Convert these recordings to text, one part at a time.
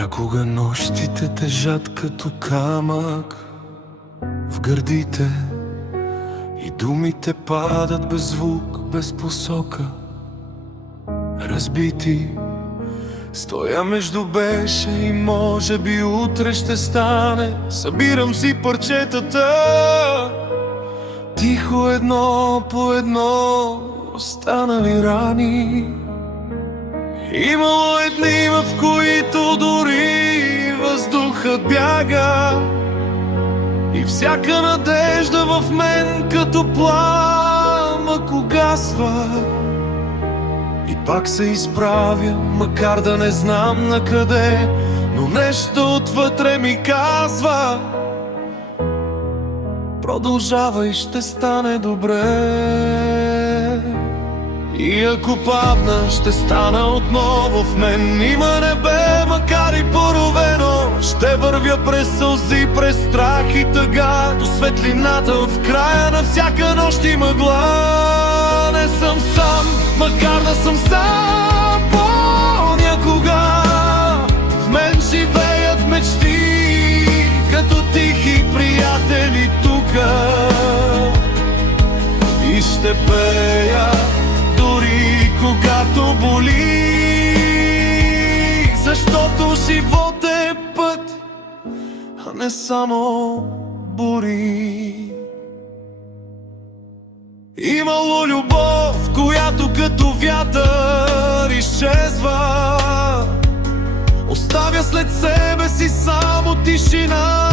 Понякога нощите тежат като камък в гърдите и думите падат без звук, без посока, разбити. Стоя между беше и може би утре ще стане. Събирам си парчетата, тихо едно по едно останали рани. Имало е дни, в които дори въздухът бяга и всяка надежда в мен като пламък угасва. И пак се изправя, макар да не знам на къде, но нещо отвътре ми казва: продължавай, ще стане добре. И ако падна, ще стана отново в мен. Има небе, макар и поровено. Ще вървя през сълзи, през страх и тъга до светлината в края на всяка нощ и мъгла. Не съм сам, макар да съм сам понякога. В мен живеят мечти, като тихи приятели тука. И ще пея дори когато боли, защото живот е път, а не само бури. Имало любов, която като вятър изчезва, оставя след себе си само тишина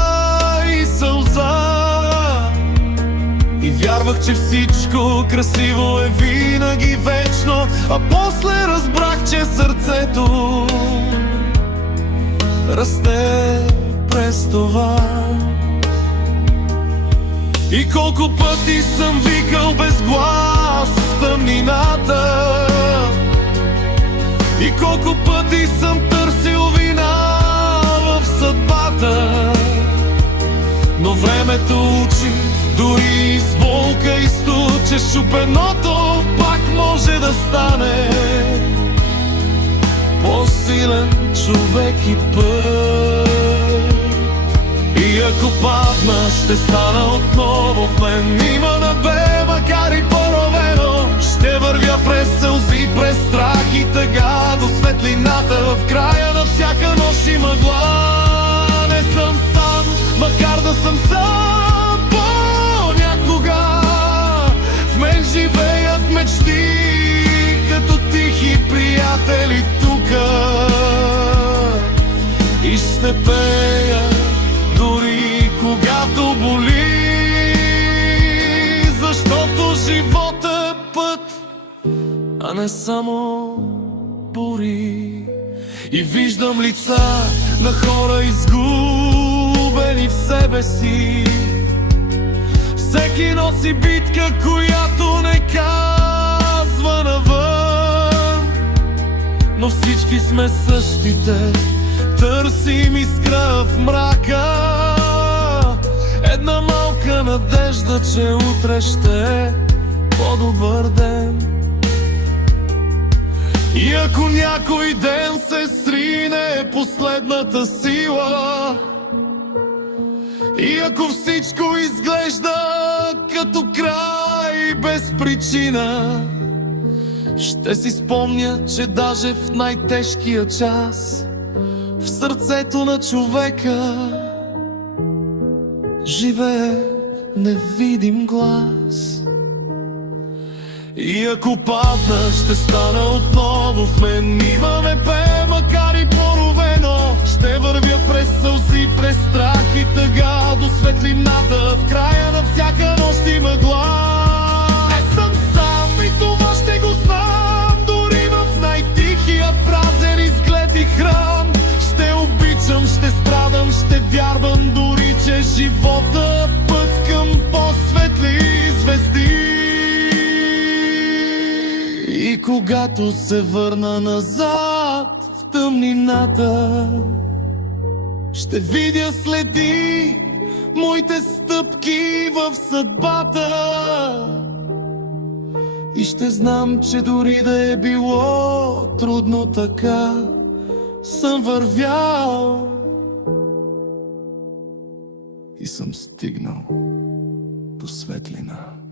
и сълза. И вярвах, че всичко красиво е винаги вечно, а после разбрах, че сърцето расте през това. И колко пъти съм викал без глас в тъмнината, и колко пъти съм търсил вина в съдбата. Но времето учи, дори с болка и студ, че шупеното пак може да стане по-силен човек и път. И ако падна, ще стана отново в мен. Има небе, макар и поровено. Ще вървя през сълзи, през страх и тъга до светлината в края на всяка нощ и мъгла. Не съм сам, макар да съм сам понякога. В мен живеят мечти, като тихи приятели тука. И ще пея дори когато боли, защото живот е път, а не само бури. И виждам лица на хора изгубени в себе си. Всеки носи битка, която не казва навън, но всички сме същите, търсим искра в мрака. Една малка надежда, че утре ще е по-добър ден. И ако някой ден се срине последната сила, и ако всичко изглежда като край без причина, ще си спомня, че даже в най-тежкия час в сърцето на човека живее невидим глас. И ако падна, ще стана отново в мен. Има небе, макар и поровено. Ще вървя през сълзи, през страх и тъга до светлината в края на всяка нощ и мъгла. Не съм сам и това ще го знам, дори в най-тихия празен изглед и храм. Ще обичам, ще страдам, ще вярвам дори, че живота е път към по-светли звезди. И когато се върна назад в тъмнината, ще видя следи моите стъпки в съдбата. И ще знам, че дори да е било трудно така, съм вървял и съм стигнал до светлина.